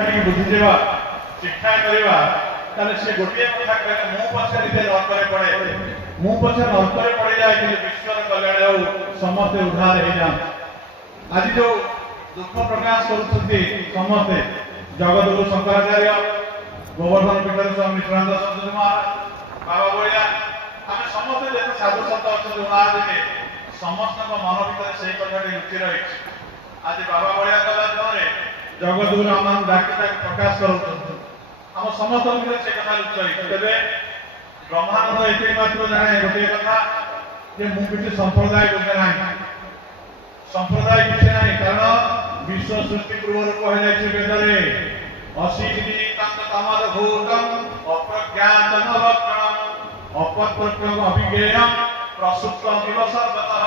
कथाटी बुझीजा शिक्षा करवा ताले से गोटे कथा कहले मु पछे निजे नरकरे पड़े मु पछे नरकरे पड़े जाए कि विश्वर कल्याण हो समस्त उद्धार हो जाए। आज जो दुख प्रकाश करुछंती समस्त जगतगुरु शंकराचार्य गोवर्धन पीठर स्वामी नित्यानंद सरस्वती महाराज बाबा बलिया आम समस्त जो साधु सत अच्छा महाराज समस्त मन भर से कथाटी लुचि रही। आज बाबा बलिया कला जगतगुरु आम डाकी प्रकाश कर आम समस्त भर से कथा लुचि रही। तेरे ब्रह्मानंद ये मात्र जाने गोटे कथा जे मु किसी संप्रदाय बुझे ना संप्रदाय किसी ना कारण विश्व सृष्टि पूर्व कहुई वेदरे अशीतमद भूतम अप्रज्ञातम लक्षणम अपत्यम अभिज्ञेयम प्रसुप्तम इव सर्वतः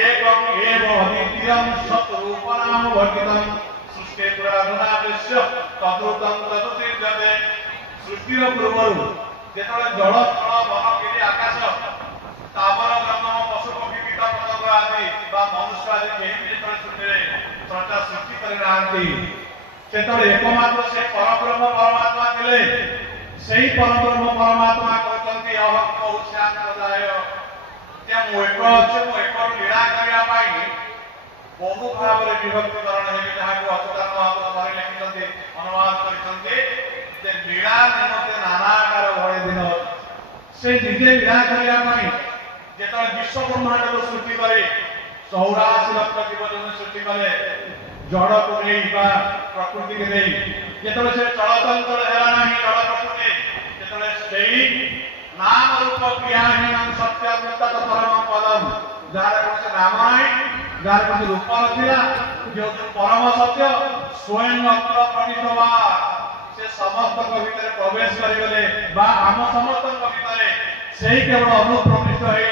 एकम एव अद्वितीयं सत्रूपनाम वर्तितम सृष्टि पुरागुणादेश्य तद्रूपं तदुतीर्यते। सृष्टिर पूर्वरु जेतले जल स्थल वनगिरी आकाश तावर जंगम पशु पक्षी कीट पतंग आदि बा मनुष्य आदि केही जेतले सृष्टि चर्चा सृष्टि करि नांती सेतले एकमात्र से परब्रह्म परमात्मा थिले। सेही परब्रह्म परमात्मा कहतंती अहम बहुश्यामदाय जे मु एक अछि मु एक लीला करिया पाई बहु भाव रे विभक्तिकरण हेबे जहाको अच्युतानंद महाप्रभु लिखितंती अनुवाद करितंती जे लीला निमते नानाकार भळे दिन से निजे लीला करिया पाई जेतले विश्व ब्रह्मांड को सृष्टि करे 84 लक्ष जीव जन्तु सृष्टि करे जड़ को नहीं बा प्रकृति के नहीं जेतले से चलचंचल हेला नहीं जड़ प्रकृति जेतले सेही नाम रूप क्रियाहीन सत्यमुक्त परम पदम जार को नाम नहीं जार को रूप नथिला जो परम सत्य स्वयं अत्र प्रणीतवा से समस्त भीतर प्रवेश करिगले बा हम समस्त भीतर सेही केवल अनुप्रविष्ट है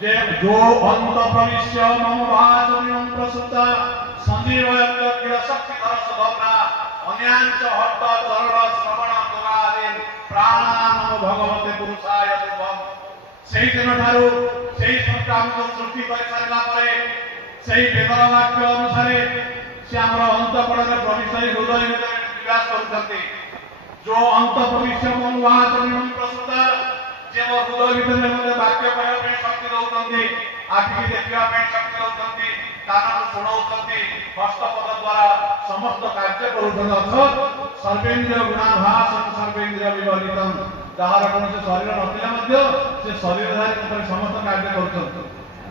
जे जो अंत प्रविश्य मम वाचमिनं प्रसुता संजीवयत् किल शक्ति धर सुभग्ना अन्यांच हट्ट चरण श्रवण दुरादीन प्राणानम भगवते पुरुषाय तुभं। सेही दिन ठारू सेही संस्कार को सृष्टि कर सारला परे सेही वेदर वाक्य अनुसार से हमर अंतःकरण प्रविष्ट हृदय भीतर निवास करथंती जो अंत प्रविश्य मम वाचमिनं प्रसुता जे मो हृदय भीतर मते वाक्य कहया पे शक्ति दउतंती आखि देखिया पे शक्ति दउतंती कान को सुनाउतंती हस्तपद द्वारा समस्त कार्य करूछन अर्थ सर्वेन्द्रिय गुणाभास सर्वेन्द्रिय विवर्जितम जहार कोन से शरीर नथिला मध्य से शरीरधारी समस्त कार्य करूछन।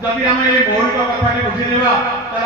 जदि हम ए मौलिक कथाटी बुझी लेबा त